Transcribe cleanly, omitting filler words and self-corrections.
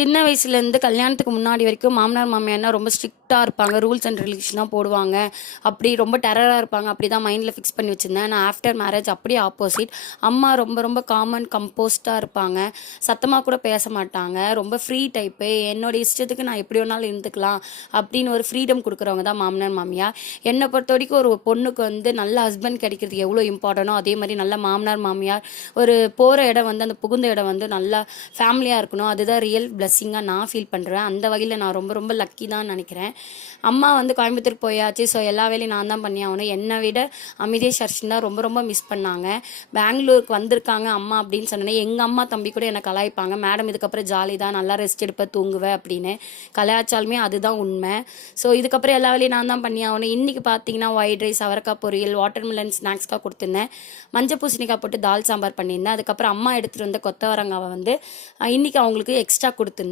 சின்ன வயசுலேருந்து கல்யாணத்துக்கு முன்னாடி வரைக்கும் மாமனார் மாமியார்னா ரொம்ப ஸ்ட்ரிக்டாக இருப்பாங்க. ரூல்ஸ் அண்ட் ரெகுலேஷன் தான் போடுவாங்க. அப்படி ரொம்ப டெரராக இருப்பாங்க. அப்படி தான் மைண்டில் ஃபிக்ஸ் பண்ணி வச்சுருந்தேன். நான் ஆஃப்டர் மேரேஜ் அப்படியே ஆப்போசிட். அம்மா ரொம்ப ரொம்ப காமன் கம்போஸ்டாக இருப்பாங்க. சத்தமாக கூட பேச மாட்டாங்க. ரொம்ப ஃப்ரீ டைப்பு. என்னோட இஷ்டத்துக்கு நான் எப்படி வேணாலும் இருந்துக்கலாம் அப்படின்னு ஒரு ஃப்ரீடம் கொடுக்குறவங்க தான் மாமனார் மாமியார். என்னை பொறுத்த வரைக்கும் ஒரு பொண்ணுக்கு வந்து நல்ல ஹஸ்பண்ட் கிடைக்கிறதுக்கு எவ்வளோ இம்பார்ட்டனோ அதே மாதிரி நல்ல மாமனார் மாமியார் ஒரு போகிற இடம் வந்து அந்த புகுந்த இடம் வந்து நல்லா ஃபேமிலியாக இருக்கணும். அதுதான் ரியல் பிளஸ்ஸிங்காக நான் ஃபீல் பண்ணுறேன். அந்த வகையில் நான் ரொம்ப ரொம்ப லக்கி தான் நினைக்கிறேன். அம்மா வந்து கோயம்புத்தூர் போயாச்சு. ஸோ எல்லா வேலையும் நான் தான் பண்ணி ஆகணும். என்னை விட அமிதேஷ் அர்ஷன் தான் ரொம்ப ரொம்ப மிஸ் பண்ணாங்க. பெங்களூருக்கு வந்திருக்காங்க அம்மா அப்படின்னு சொன்னேன். எங்கள் அம்மா தம்பி கூட என்னை கலாய்ப்பாங்க. மேடம் இதுக்கப்புறம் ஜாலி தான், நல்லா ரெஸ்ட் எடுப்பேன், தூங்குவேன் அப்படின்னு. கலாய்ச்சாலுமே அதுதான் உண்மை. ஸோ இதுக்கப்புறம் எல்லா வேலையும் நான் தான் பண்ணி ஆகணும். இன்றைக்கி பார்த்தீங்கன்னா ஒயிட் ரைஸ், அவரைக்காய் பொரியல், வாட்டர்மெலன் ஸ்நாக்ஸ்க்காக கொடுத்துருந்தேன். மஞ்சள் பூசணிக்காய் போட்டு தால் சாம்பார் பண்ணியிருந்தேன். அதுக்கப்புறம் அம்மா எடுத்துகிட்டு வந்த கொத்தவரங்காவை வந்து இன்றைக்கி அவங்களுக்கு எக்ஸ்ட்ரா கொடுத்துருந்தேன்.